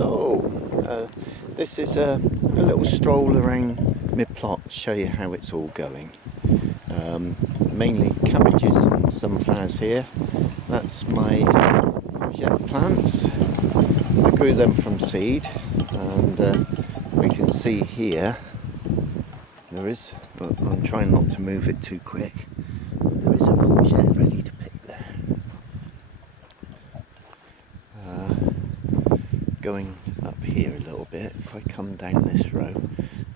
Hello, this is a little stroll around my plot to show you how it's all going. Mainly cabbages and sunflowers here. That's my courgette plants. I grew them from seed, and we can see here there is, but I'm trying not to move it too quick, there is a courgette ready to pick there. Going up here a little bit, if I come down this row,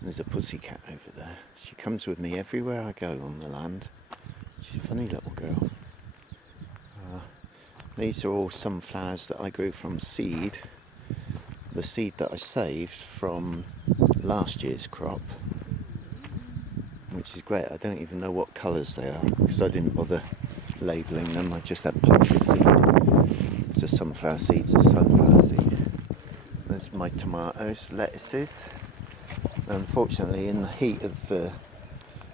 there's a pussycat over there. She comes with me everywhere I go on the land. She's a funny little girl. These are all sunflowers that I grew from seed. The seed that I saved from last year's crop, which is great. I don't even know what colours they are because I didn't bother labelling them. I just had pots of seed. It's a sunflower seed, it's a sunflower seed. There's my tomatoes, lettuces. Unfortunately, in the heat of the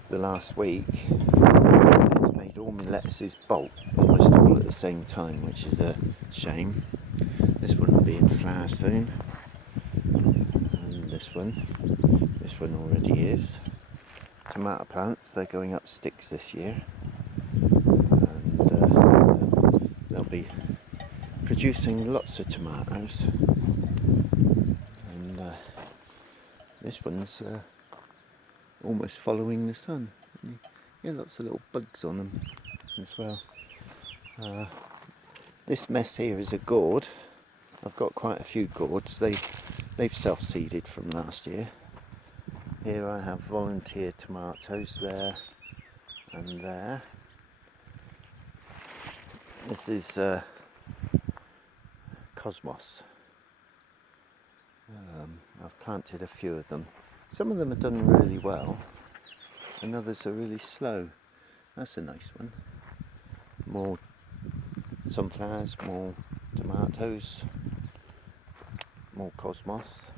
last week, it's made all my lettuces bolt almost all at the same time, which is a shame. This one will be in flower soon, and this one already is. Tomato plants, they're going up sticks this year, and they'll be producing lots of tomatoes. And this one's almost following the sun. Yeah, lots of little bugs on them as well. This mess here is a gourd. I've got quite a few gourds. They've self-seeded from last year. Here I have volunteer tomatoes there and there. This is Cosmos. I've planted a few of them. Some of them have done really well, and others are really slow. That's a nice one. More sunflowers, more tomatoes, more Cosmos,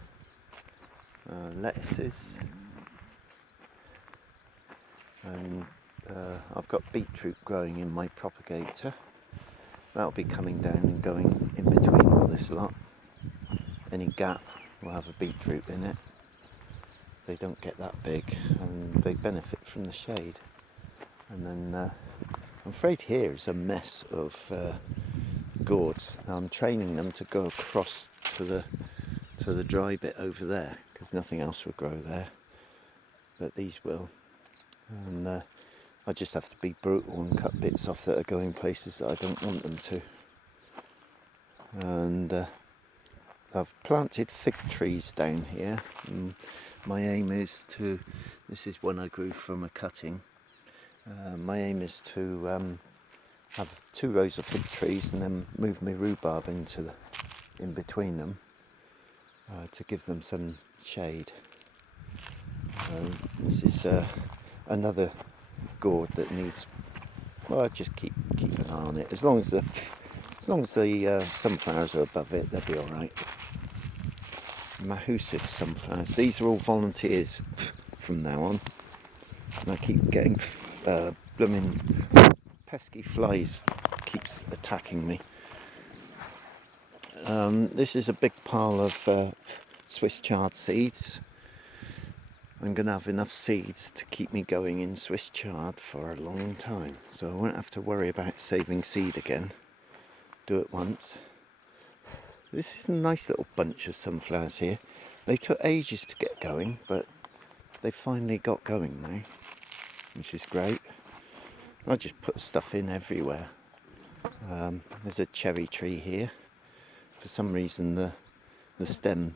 lettuces, and I've got beetroot growing in my propagator. That'll be coming down and going in between all this lot. Any gap will have a beetroot in it. They don't get that big and they benefit from the shade. And then I'm afraid here is a mess of gourds. Now I'm training them to go across to the dry bit over there because nothing else will grow there, but these will. And I just have to be brutal and cut bits off that are going places that I don't want them to. And I've planted fig trees down here. And my aim is to, this is one I grew from a cutting. My aim is to have 2 rows of fig trees and then move my rhubarb in between them to give them some shade. This is another gourd that needs, well, I just keep an eye on it. As long as the sunflowers are above it, they'll be all right. Mahusif sunflowers. These are all volunteers from now on, and I keep getting blooming pesky flies keeps attacking me. This is a big pile of Swiss chard seeds. I'm going to have enough seeds to keep me going in Swiss chard for a long time, so I won't have to worry about saving seed again. Do it once. This is a nice little bunch of sunflowers here. They took ages to get going, but they finally got going now, which is great. I just put stuff in everywhere. There's a cherry tree here. For some reason the stem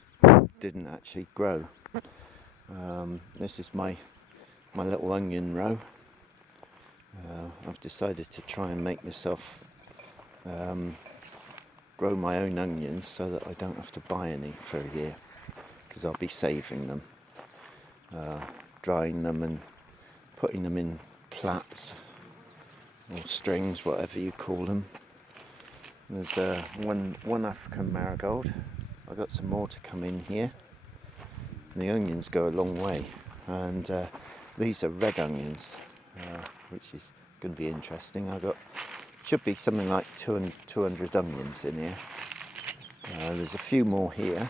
didn't actually grow. This is my little onion row. I've decided to try and make myself grow my own onions so that I don't have to buy any for a year, because I'll be saving them, drying them and putting them in plats or strings, whatever you call them. There's one African marigold. I've got some more to come in here. And the onions go a long way, and these are red onions, which is going to be interesting. Should be something like 200 onions in here. There's a few more here.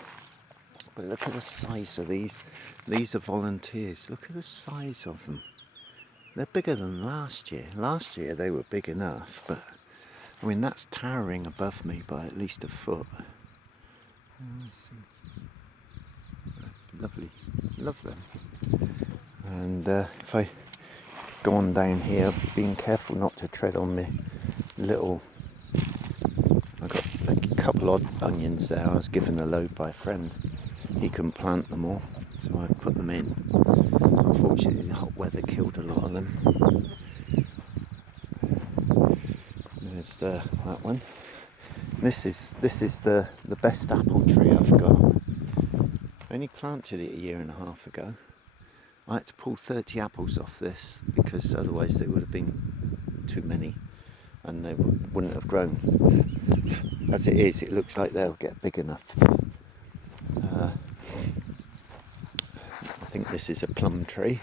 But look at the size of these. These are volunteers. Look at the size of them. They're bigger than last year. Last year they were big enough, but I mean that's towering above me by at least a foot. That's lovely. Love them. And if I go on down here, being careful not to tread on my little... I got a couple odd onions there. I was given a load by a friend. He couldn't plant them all, so I put them in. Unfortunately, the hot weather killed a lot of them. There's that one. This is the best apple tree I've got. I only planted it a year and a half ago. I had to pull 30 apples off this because otherwise they would have been too many and they wouldn't have grown. As it is, it looks like they'll get big enough. I think this is a plum tree.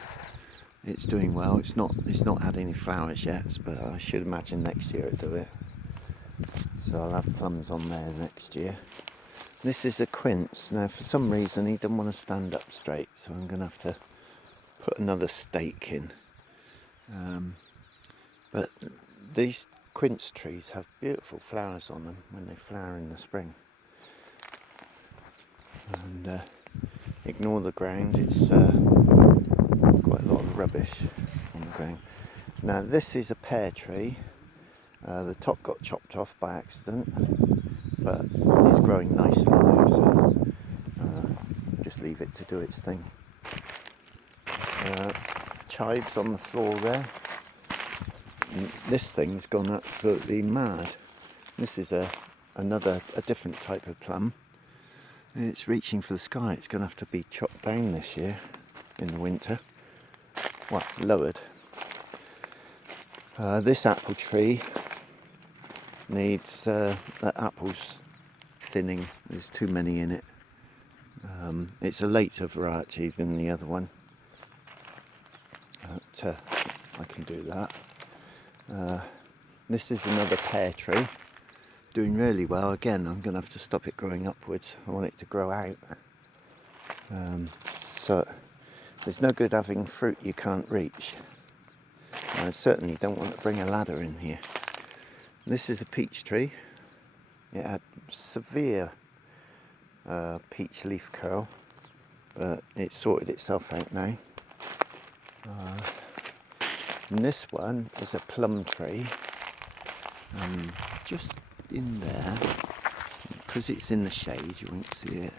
It's doing well. It's not had any flowers yet, but I should imagine next year it'll do it. So I'll have plums on there next year. This is a quince. Now for some reason he doesn't want to stand up straight, so I'm going to have to put another stake in. But these quince trees have beautiful flowers on them when they flower in the spring. And ignore the ground, it's quite a lot of rubbish on the ground. Now this is a pear tree. The top got chopped off by accident, but it's growing nicely now, so just leave it to do its thing. Chives on the floor there. This thing's gone absolutely mad. This is a different type of plum. It's reaching for the sky. It's going to have to be chopped down this year in the winter. Well, lowered. This apple tree needs the apples thinning. There's too many in it. It's a later variety than the other one. But I can do that. This is another pear tree. Doing really well. Again, I'm going to have to stop it growing upwards. I want it to grow out. So there's no good having fruit you can't reach. And I certainly don't want to bring a ladder in here. This is a peach tree. It had severe peach leaf curl, but it sorted itself out now. And this one is a plum tree. Just in there, because it's in the shade, you won't see it.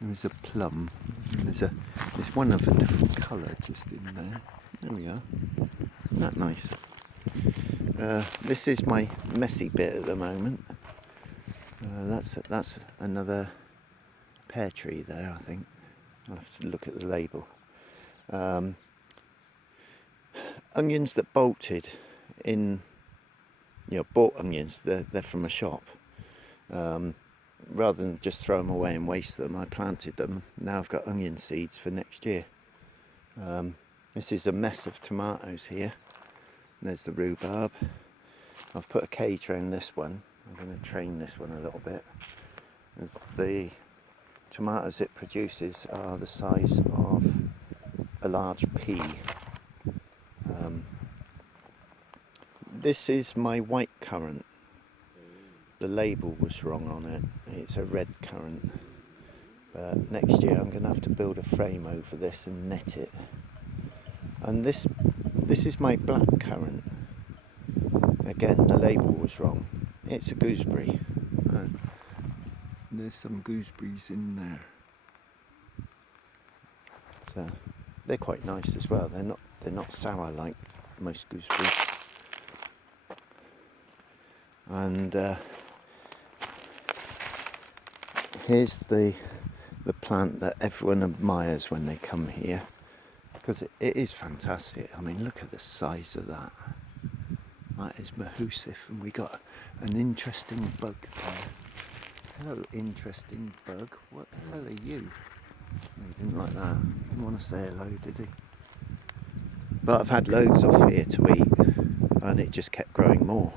There's a plum. And there's one of a different colour just in there. There we are. Isn't that nice? This is my messy bit at the moment. That's another pear tree there, I think. I'll have to look at the label. Onions that bolted in, bought onions, they're from a shop. Rather than just throw them away and waste them, I planted them. Now I've got onion seeds for next year. This is a mess of tomatoes here. There's the rhubarb. I've put a cage around this one. I'm going to train this one a little bit, as the tomatoes it produces are the size of a large pea. This is my white currant. The label was wrong on it. It's a red currant. But next year I'm going to have to build a frame over this and net it. And this is my black currant. Again, the label was wrong. It's a gooseberry. There's some gooseberries in there. So they're quite nice as well. They're not sour like most gooseberries. And here's the plant that everyone admires when they come here, because it is fantastic. I mean, look at the size of that. That is Mahusif, and we got an interesting bug there. Hello, interesting bug. What the hell are you? He didn't like that. Didn't want to say hello, did he? But I've had loads off here to eat, and it just kept growing more.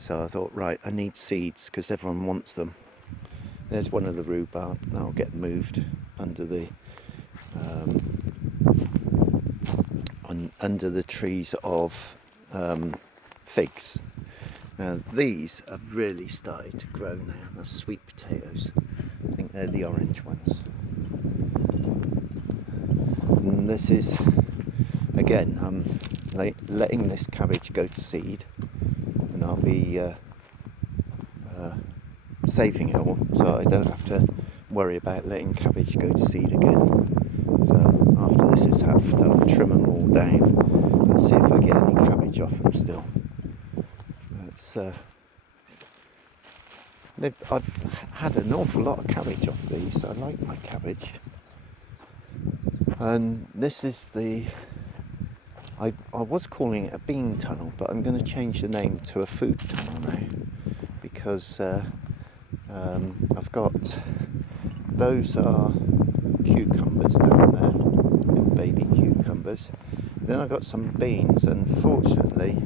So I thought, right, I need seeds because everyone wants them. there's one of the rhubarb. That'll get moved under the under the trees of figs. Now these have really started to grow now. They're sweet potatoes. I think they're the orange ones. And this is, again, I'm letting this cabbage go to seed, and I'll be saving it all, so I don't have to worry about letting cabbage go to seed again. So after this has happened, I'll trim them all down and see if I get any cabbage off them still. I've had an awful lot of cabbage off these. I like my cabbage. And this is I was calling it a bean tunnel, but I'm going to change the name to a food tunnel now, because I've got, those are cucumbers down there, little baby cucumbers. Then I've got some beans, and fortunately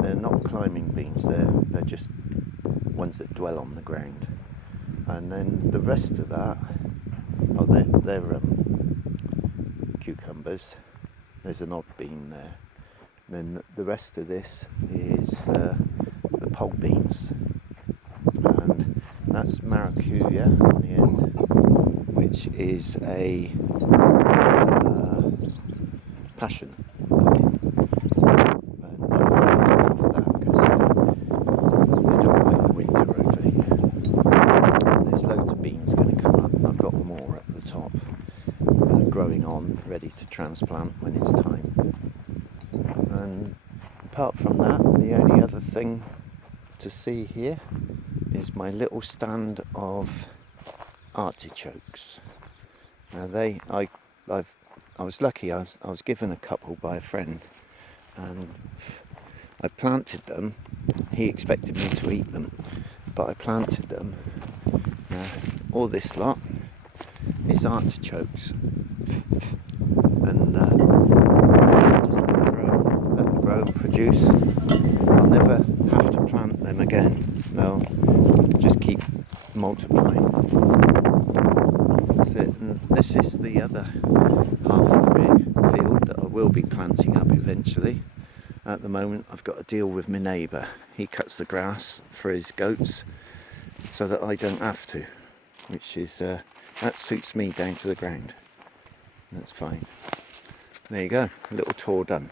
they're not climbing beans, they're just ones that dwell on the ground. And then the rest of that, they're cucumbers. There's an odd bean there. Then the rest of this is the pole beans, and that's maracuja on the end, which is a passion fruit. And I'll have to cover that because they don't like the winter over here. There's loads of beans going to come up, and I've got more at the top, growing on, ready to transplant when it's time. And apart from that, the only other thing to see here is my little stand of artichokes. Now I was lucky. I was given a couple by a friend, and I planted them. He expected me to eat them, but I planted them. All this lot is artichokes, and just let them grow and produce. I'll never have to plant them again. They'll just keep multiplying. That's it. And this is the other half of my field that I will be planting up eventually. At the moment I've got to deal with my neighbour. He cuts the grass for his goats so that I don't have to, which is that suits me down to the ground. That's fine. There you go, a little tour done.